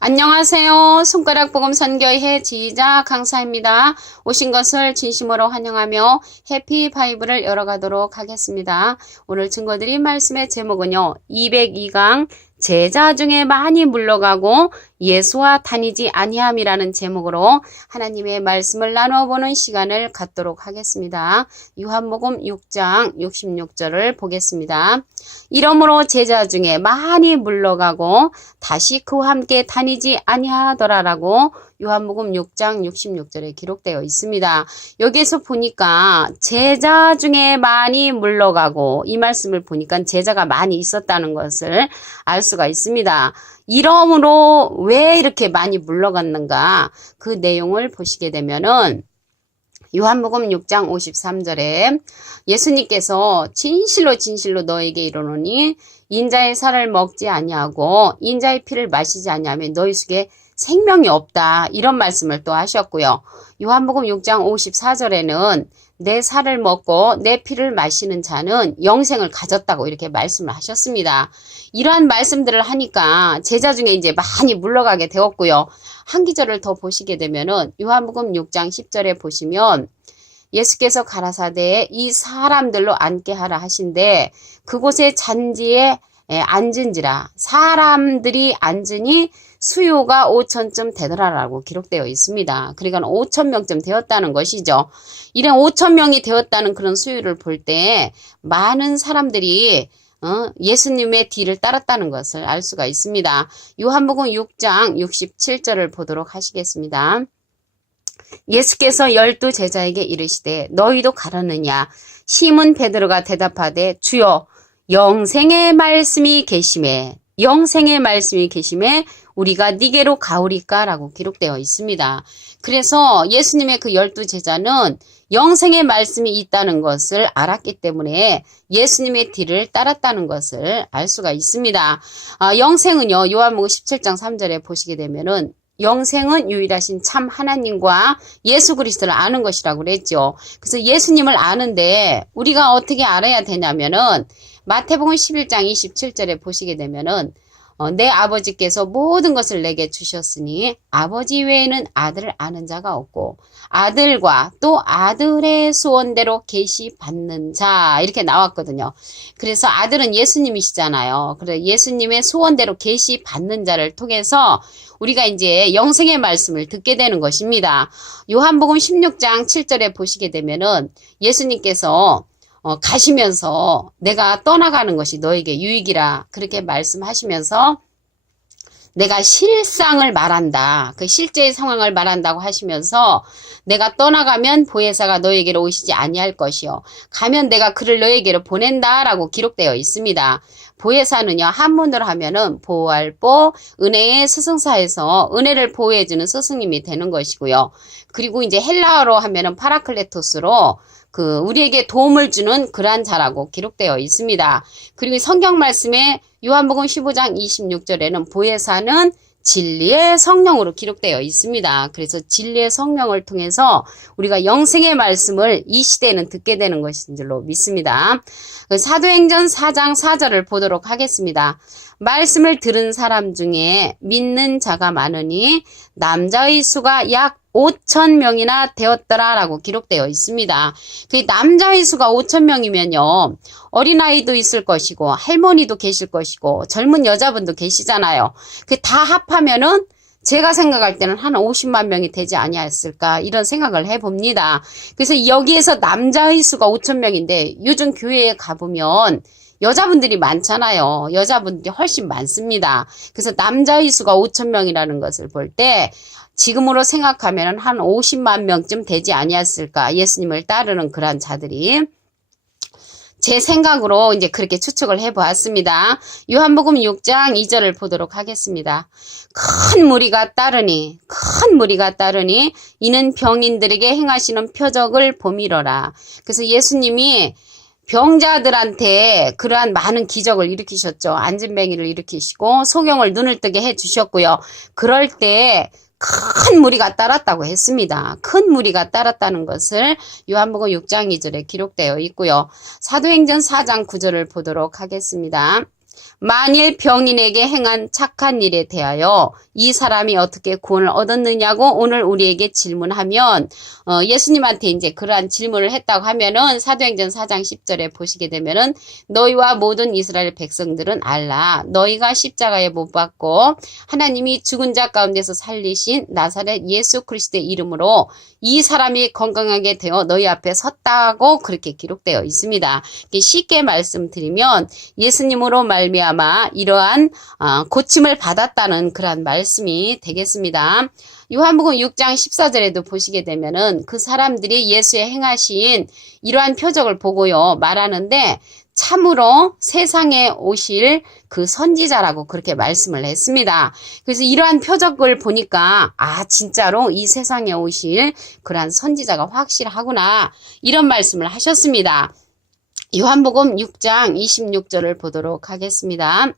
안녕하세요. 손가락 복음 선교회 지휘자 강사입니다. 오신 것을 진심으로 환영하며 해피 바이블을 열어가도록 하겠습니다. 오늘 증거드린 말씀의 제목은요. 202강 제자 중에 많이 물러가고 예수와 다니지 아니함이라는 제목으로 하나님의 말씀을 나누어보는 시간을 갖도록 하겠습니다. 요한복음 6장 66절을 보겠습니다. 이러므로 제자 중에 많이 물러가고 다시 그와 함께 다니지 아니하더라라고 요한복음 6장 66절에 기록되어 있습니다. 여기에서 보니까 제자 중에 많이 물러가고 이 말씀을 보니까 제자가 많이 있었다는 것을 알 수가 있습니다. 이러므로 왜 이렇게 많이 물러갔는가 그 내용을 보시게 되면은 요한복음 6장 53절에 예수님께서 진실로 너에게 이르노니 인자의 살을 먹지 아니하고 인자의 피를 마시지 아니하면 너희 속에 생명이 없다 이런 말씀을 또 하셨고요. 요한복음 6장 54절에는 내 살을 먹고 내 피를 마시는 자는 영생을 가졌다고 이렇게 말씀을 하셨습니다. 이러한 말씀들을 하니까 제자 중에 이제 많이 물러가게 되었고요. 한 기절을 더 보시게 되면은 요한복음 6장 10절에 보시면 예수께서 가라사대 이 사람들로 앉게 하라 하신데 그곳에 잔지에 앉은지라 사람들이 앉으니 수요가 5,000쯤 되더라라고 기록되어 있습니다. 그러니까 5,000명쯤 되었다는 것이죠. 이런 5,000명이 되었다는 그런 수요를 볼 때 많은 사람들이 예수님의 뒤를 따랐다는 것을 알 수가 있습니다. 요한복음 6장 67절을 보도록 하시겠습니다. 예수께서 12 제자에게 이르시되 너희도 가라느냐 시몬 베드로가 대답하되 주여 영생의 말씀이 계심에 우리가 니게로 가오리까 라고 기록되어 있습니다. 그래서 예수님의 그 12 제자는 영생의 말씀이 있다는 것을 알았기 때문에 예수님의 뒤를 따랐다는 것을 알 수가 있습니다. 영생은요 요한복음 17장 3절에 보시게 되면은 영생은 유일하신 참 하나님과 예수 그리스도를 아는 것이라고 그랬죠. 그래서 예수님을 아는데 우리가 어떻게 알아야 되냐면은 마태복음 11장 27절에 보시게 되면은 내 아버지께서 모든 것을 내게 주셨으니 아버지 외에는 아들을 아는 자가 없고 아들과 또 아들의 소원대로 계시 받는 자 이렇게 나왔거든요. 그래서 아들은 예수님이시잖아요. 그래서 예수님의 소원대로 계시 받는 자를 통해서 우리가 이제 영생의 말씀을 듣게 되는 것입니다. 요한복음 16장 7절에 보시게 되면은 예수님께서 가시면서 내가 떠나가는 것이 너에게 유익이라 그렇게 말씀하시면서 내가 실상을 말한다. 그 실제의 상황을 말한다고 하시면서 내가 떠나가면 보혜사가 너에게로 오시지 아니할 것이요. 가면 내가 그를 너에게로 보낸다라고 기록되어 있습니다. 보혜사는요 한문으로 하면은 보활보 은혜의 스승사에서 은혜를 보호해주는 스승님이 되는 것이고요. 그리고 이제 헬라어로 하면은 파라클레토스로 우리에게 도움을 주는 그러한 자라고 기록되어 있습니다. 그리고 성경 말씀에 요한복음 15장 26절에는 보혜사는 진리의 성령으로 기록되어 있습니다. 그래서 진리의 성령을 통해서 우리가 영생의 말씀을 이 시대에는 듣게 되는 것인 줄로 믿습니다. 사도행전 4장 4절을 보도록 하겠습니다. 말씀을 들은 사람 중에 믿는 자가 많으니 남자의 수가 약 5,000명이나 되었더라라고 기록되어 있습니다. 그 남자의 수가 5,000명이면요. 어린아이도 있을 것이고 할머니도 계실 것이고 젊은 여자분도 계시잖아요. 그 다 합하면은 제가 생각할 때는 한 50만 명이 되지 아니했을까 이런 생각을 해봅니다. 그래서 여기에서 남자의 수가 5,000명인데 요즘 교회에 가보면 여자분들이 많잖아요. 여자분들이 훨씬 많습니다. 그래서 남자의 수가 5,000명이라는 것을 볼 때 지금으로 생각하면 한 50만 명쯤 되지 아니었을까 예수님을 따르는 그러한 자들이 제 생각으로 이제 그렇게 추측을 해보았습니다. 요한복음 6장 2절을 보도록 하겠습니다. 큰 무리가 따르니 이는 병인들에게 행하시는 표적을 보미러라. 그래서 예수님이 병자들한테 그러한 많은 기적을 일으키셨죠. 안진뱅이를 일으키시고 소경을 눈을 뜨게 해주셨고요. 그럴 때 큰 무리가 따랐다고 했습니다. 큰 무리가 따랐다는 것을 요한복음 6장 2절에 기록되어 있고요. 사도행전 4장 9절을 보도록 하겠습니다. 만일 병인에게 행한 착한 일에 대하여 이 사람이 어떻게 구원을 얻었느냐고 오늘 우리에게 질문하면 예수님한테 이제 그러한 질문을 했다고 하면은 사도행전 4장 10절에 보시게 되면은 너희와 모든 이스라엘 백성들은 알라. 너희가 십자가에 못 박고 하나님이 죽은 자 가운데서 살리신 나사렛 예수 그리스도의 이름으로 이 사람이 건강하게 되어 너희 앞에 섰다고 그렇게 기록되어 있습니다. 쉽게 말씀드리면 예수님으로 말미암아 이러한 고침을 받았다는 그러한 말씀이 되겠습니다. 요한복음 6장 14절에도 보시게 되면은 그 사람들이 예수의 행하신 이러한 표적을 보고요 말하는데 참으로 세상에 오실 그 선지자라고 그렇게 말씀을 했습니다. 그래서 이러한 표적을 보니까 진짜로 이 세상에 오실 그러한 선지자가 확실하구나 이런 말씀을 하셨습니다. 요한복음 6장 26절을 보도록 하겠습니다.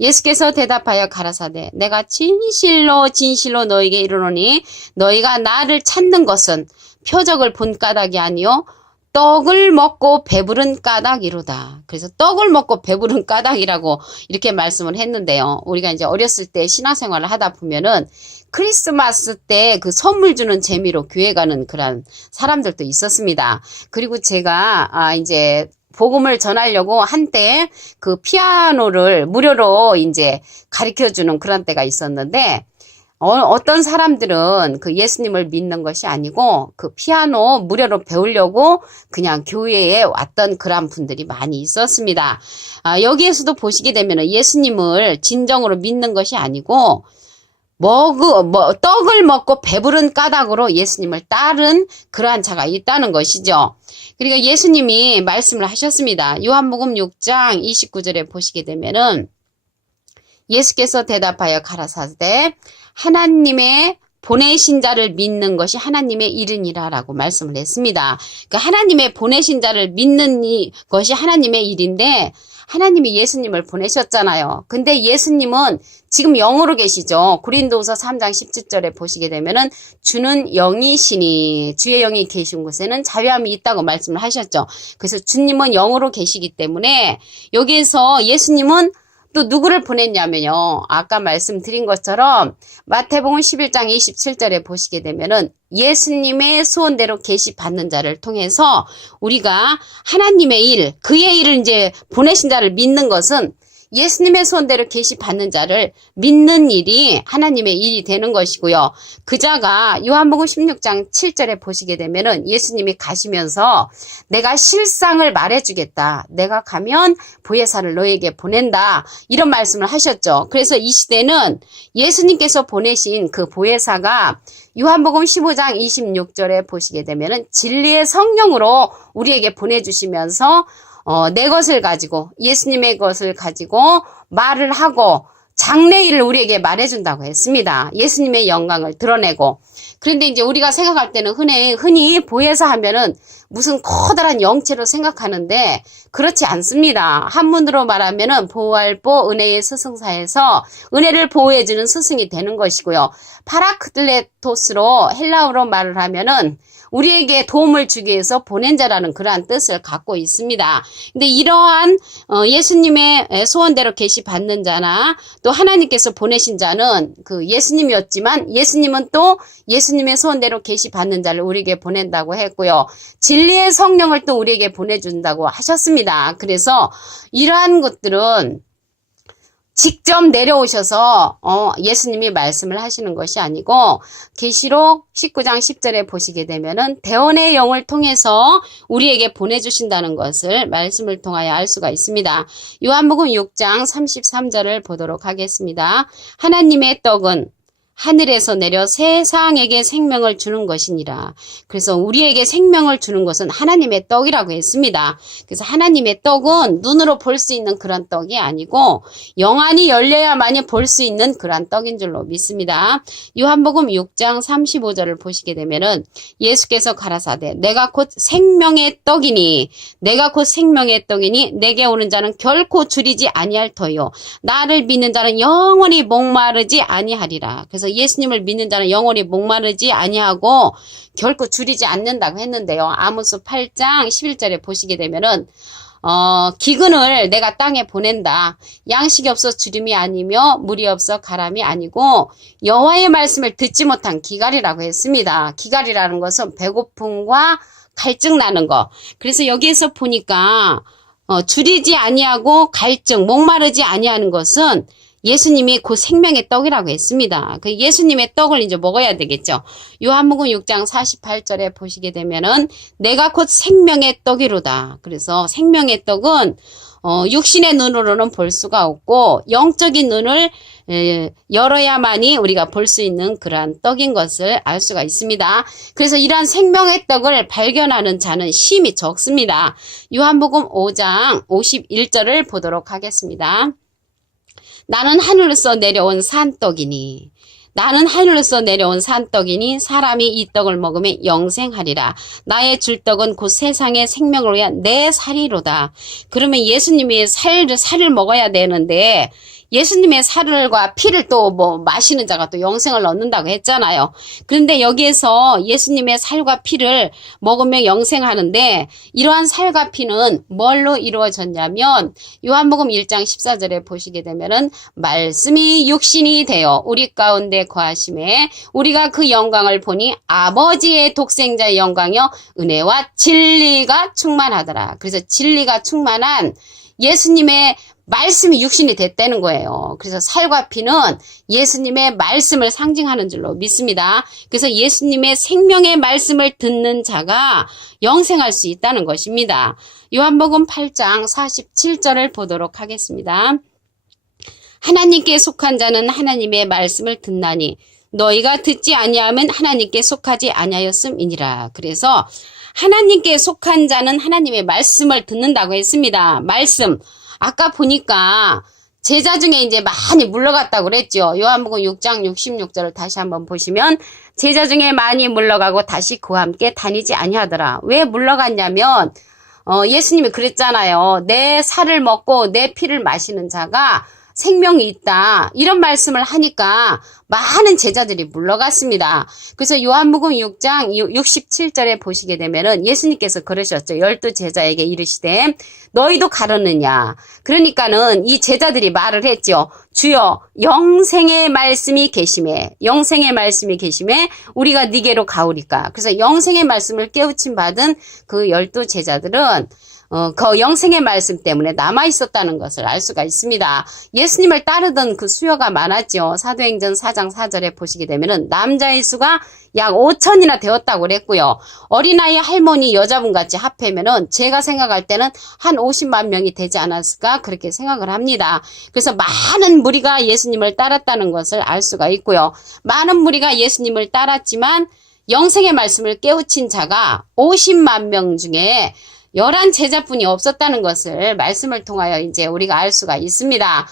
예수께서 대답하여 가라사대 내가 진실로 진실로 너에게 이르노니 너희가 나를 찾는 것은 표적을 본 까닭이 아니요 떡을 먹고 배부른 까닭이로다. 그래서 떡을 먹고 배부른 까닭이라고 이렇게 말씀을 했는데요. 우리가 이제 어렸을 때 신앙생활을 하다 보면은 크리스마스 때 그 선물 주는 재미로 교회 가는 그런 사람들도 있었습니다. 그리고 제가 이제 복음을 전하려고 한때 그 피아노를 무료로 이제 가르쳐 주는 그런 때가 있었는데 어떤 사람들은 그 예수님을 믿는 것이 아니고 그 피아노 무료로 배우려고 그냥 교회에 왔던 그런 분들이 많이 있었습니다. 여기에서도 보시게 되면 예수님을 진정으로 믿는 것이 아니고 떡을 먹고 배부른 까닭으로 예수님을 따른 그러한 자가 있다는 것이죠. 그러니까 예수님이 말씀을 하셨습니다. 요한복음 6장 29절에 보시게 되면은 예수께서 대답하여 가라사대 하나님의 보내신 자를 믿는 것이 하나님의 일이니라라고 말씀을 했습니다. 그러니까 하나님의 보내신 자를 믿는 것이 하나님의 일인데 하나님이 예수님을 보내셨잖아요. 근데 예수님은 지금 영으로 계시죠. 고린도후서 3장 17절에 보시게 되면은 주는 영이시니 주의 영이 계신 곳에는 자유함이 있다고 말씀을 하셨죠. 그래서 주님은 영으로 계시기 때문에 여기에서 예수님은 또 누구를 보냈냐면요. 아까 말씀드린 것처럼 마태복음 11장 27절에 보시게 되면은 예수님의 소원대로 계시받는 자를 통해서 우리가 하나님의 일, 그의 일을 이제 보내신 자를 믿는 것은 예수님의 소원대로 계시받는 자를 믿는 일이 하나님의 일이 되는 것이고요. 그 자가 요한복음 16장 7절에 보시게 되면은 예수님이 가시면서 내가 실상을 말해주겠다. 내가 가면 보혜사를 너에게 보낸다. 이런 말씀을 하셨죠. 그래서 이 시대는 예수님께서 보내신 그 보혜사가 요한복음 15장 26절에 보시게 되면은 진리의 성령으로 우리에게 보내주시면서 내 것을 가지고 예수님의 것을 가지고 말을 하고 장래일을 우리에게 말해준다고 했습니다. 예수님의 영광을 드러내고. 그런데 이제 우리가 생각할 때는 흔히 보혜사 하면은 무슨 커다란 영체로 생각하는데 그렇지 않습니다. 한문으로 말하면은 보활보 은혜의 스승사에서 은혜를 보호해주는 스승이 되는 것이고요. 파라클레토스로 헬라어로 말을 하면은 우리에게 도움을 주기 위해서 보낸 자라는 그러한 뜻을 갖고 있습니다. 근데 이러한 예수님의 소원대로 계시받는 자나 또 하나님께서 보내신 자는 그 예수님이었지만 예수님은 또 예수님의 소원대로 계시받는 자를 우리에게 보낸다고 했고요. 진리의 성령을 또 우리에게 보내준다고 하셨습니다. 그래서 이러한 것들은 직접 내려오셔서 예수님이 말씀을 하시는 것이 아니고 계시록 19장 10절에 보시게 되면은 대언의 영을 통해서 우리에게 보내주신다는 것을 말씀을 통하여 알 수가 있습니다. 요한복음 6장 33절을 보도록 하겠습니다. 하나님의 떡은 하늘에서 내려 세상에게 생명을 주는 것이니라. 그래서 우리에게 생명을 주는 것은 하나님의 떡이라고 했습니다. 그래서 하나님의 떡은 눈으로 볼 수 있는 그런 떡이 아니고 영안이 열려야만이 볼 수 있는 그런 떡인 줄로 믿습니다. 요한복음 6장 35절을 보시게 되면은 예수께서 가라사대 내가 곧 생명의 떡이니 내게 오는 자는 결코 줄이지 아니할 터요 나를 믿는 자는 영원히 목마르지 아니하리라. 그래서 예수님을 믿는 자는 영원히 목마르지 아니하고 결코 줄이지 않는다고 했는데요. 아모스 8장 11절에 보시게 되면은 기근을 내가 땅에 보낸다. 양식이 없어 주림이 아니며 물이 없어 가람이 아니고 여호와의 말씀을 듣지 못한 기갈이라고 했습니다. 기갈이라는 것은 배고픔과 갈증 나는 거. 그래서 여기에서 보니까 줄이지 아니하고 갈증, 목마르지 아니하는 것은 예수님이 그 생명의 떡이라고 했습니다. 그 예수님의 떡을 이제 먹어야 되겠죠. 요한복음 6장 48절에 보시게 되면은 내가 곧 생명의 떡이로다. 그래서 생명의 떡은 육신의 눈으로는 볼 수가 없고 영적인 눈을 열어야만이 우리가 볼 수 있는 그러한 떡인 것을 알 수가 있습니다. 그래서 이러한 생명의 떡을 발견하는 자는 심히 적습니다. 요한복음 5장 51절을 보도록 하겠습니다. 나는 하늘에서 내려온 산떡이니 나는 하늘에서 내려온 산떡이니 사람이 이 떡을 먹으면 영생하리라. 나의 줄 떡은 곧 세상의 생명을 위한 내 살이로다. 그러면 예수님이 살을 먹어야 되는데 예수님의 살과 피를 또 마시는 자가 또 영생을 얻는다고 했잖아요. 그런데 여기에서 예수님의 살과 피를 먹으면 영생하는데 이러한 살과 피는 뭘로 이루어졌냐면 요한복음 1장 14절에 보시게 되면은 말씀이 육신이 되어 우리 가운데 거하심에 우리가 그 영광을 보니 아버지의 독생자의 영광이요 은혜와 진리가 충만하더라. 그래서 진리가 충만한 예수님의 말씀이 육신이 됐다는 거예요. 그래서 살과 피는 예수님의 말씀을 상징하는 줄로 믿습니다. 그래서 예수님의 생명의 말씀을 듣는 자가 영생할 수 있다는 것입니다. 요한복음 8장 47절을 보도록 하겠습니다. 하나님께 속한 자는 하나님의 말씀을 듣나니 너희가 듣지 아니하면 하나님께 속하지 아니하였음이니라. 그래서 하나님께 속한 자는 하나님의 말씀을 듣는다고 했습니다. 말씀. 아까 보니까 제자 중에 이제 많이 물러갔다고 그랬죠. 요한복음 6장 66절을 다시 한번 보시면 제자 중에 많이 물러가고 다시 그와 함께 다니지 아니하더라. 왜 물러갔냐면 예수님이 그랬잖아요. 내 살을 먹고 내 피를 마시는 자가 생명이 있다. 이런 말씀을 하니까 많은 제자들이 물러갔습니다. 그래서 요한복음 6장 67절에 보시게 되면은 예수님께서 그러셨죠. 12제자에게 이르시되 너희도 가려느냐. 그러니까는 이 제자들이 말을 했죠. 주여 영생의 말씀이 계심에 우리가 네게로 가오리까. 그래서 영생의 말씀을 깨우침 받은 그 12제자들은 그 영생의 말씀 때문에 남아있었다는 것을 알 수가 있습니다. 예수님을 따르던 그 수요가 많았죠. 사도행전 4장 4절에 보시게 되면은 남자의 수가 약 5천이나 되었다고 그랬고요. 어린아이 할머니 여자분 같이 합하면은 제가 생각할 때는 한 50만 명이 되지 않았을까 그렇게 생각을 합니다. 그래서 많은 무리가 예수님을 따랐다는 것을 알 수가 있고요. 많은 무리가 예수님을 따랐지만 영생의 말씀을 깨우친 자가 50만 명 중에 11제자뿐이 없었다는 것을 말씀을 통하여 이제 우리가 알 수가 있습니다.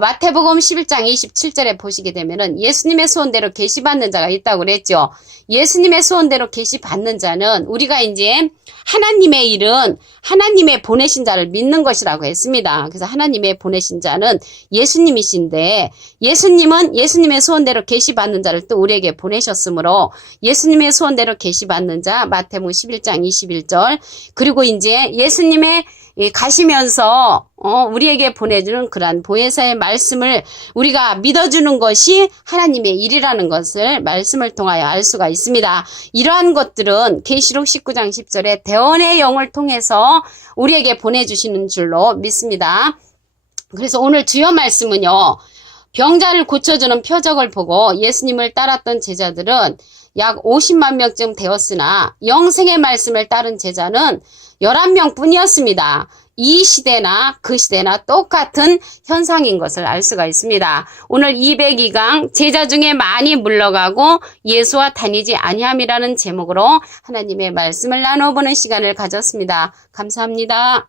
마태복음 11장 27절에 보시게 되면은 예수님의 소원대로 계시받는 자가 있다고 그랬죠. 예수님의 소원대로 계시받는 자는 우리가 이제 하나님의 일은 하나님의 보내신 자를 믿는 것이라고 했습니다. 그래서 하나님의 보내신 자는 예수님이신데 예수님은 예수님의 소원대로 계시받는 자를 또 우리에게 보내셨으므로 예수님의 소원대로 계시받는 자 마태복음 11장 21절 그리고 이제 예수님의 가시면서 우리에게 보내주는 그러한 보혜사의 말씀을 우리가 믿어주는 것이 하나님의 일이라는 것을 말씀을 통하여 알 수가 있습니다. 이러한 것들은 계시록 19장 10절에 대언의 영을 통해서 우리에게 보내주시는 줄로 믿습니다. 그래서 오늘 주요 말씀은요. 병자를 고쳐주는 표적을 보고 예수님을 따랐던 제자들은 약 50만 명쯤 되었으나 영생의 말씀을 따른 제자는 11명 뿐이었습니다. 이 시대나 그 시대나 똑같은 현상인 것을 알 수가 있습니다. 오늘 202강 제자 중에 많이 물러가고 예수와 다니지 아니함이라는 제목으로 하나님의 말씀을 나눠보는 시간을 가졌습니다. 감사합니다.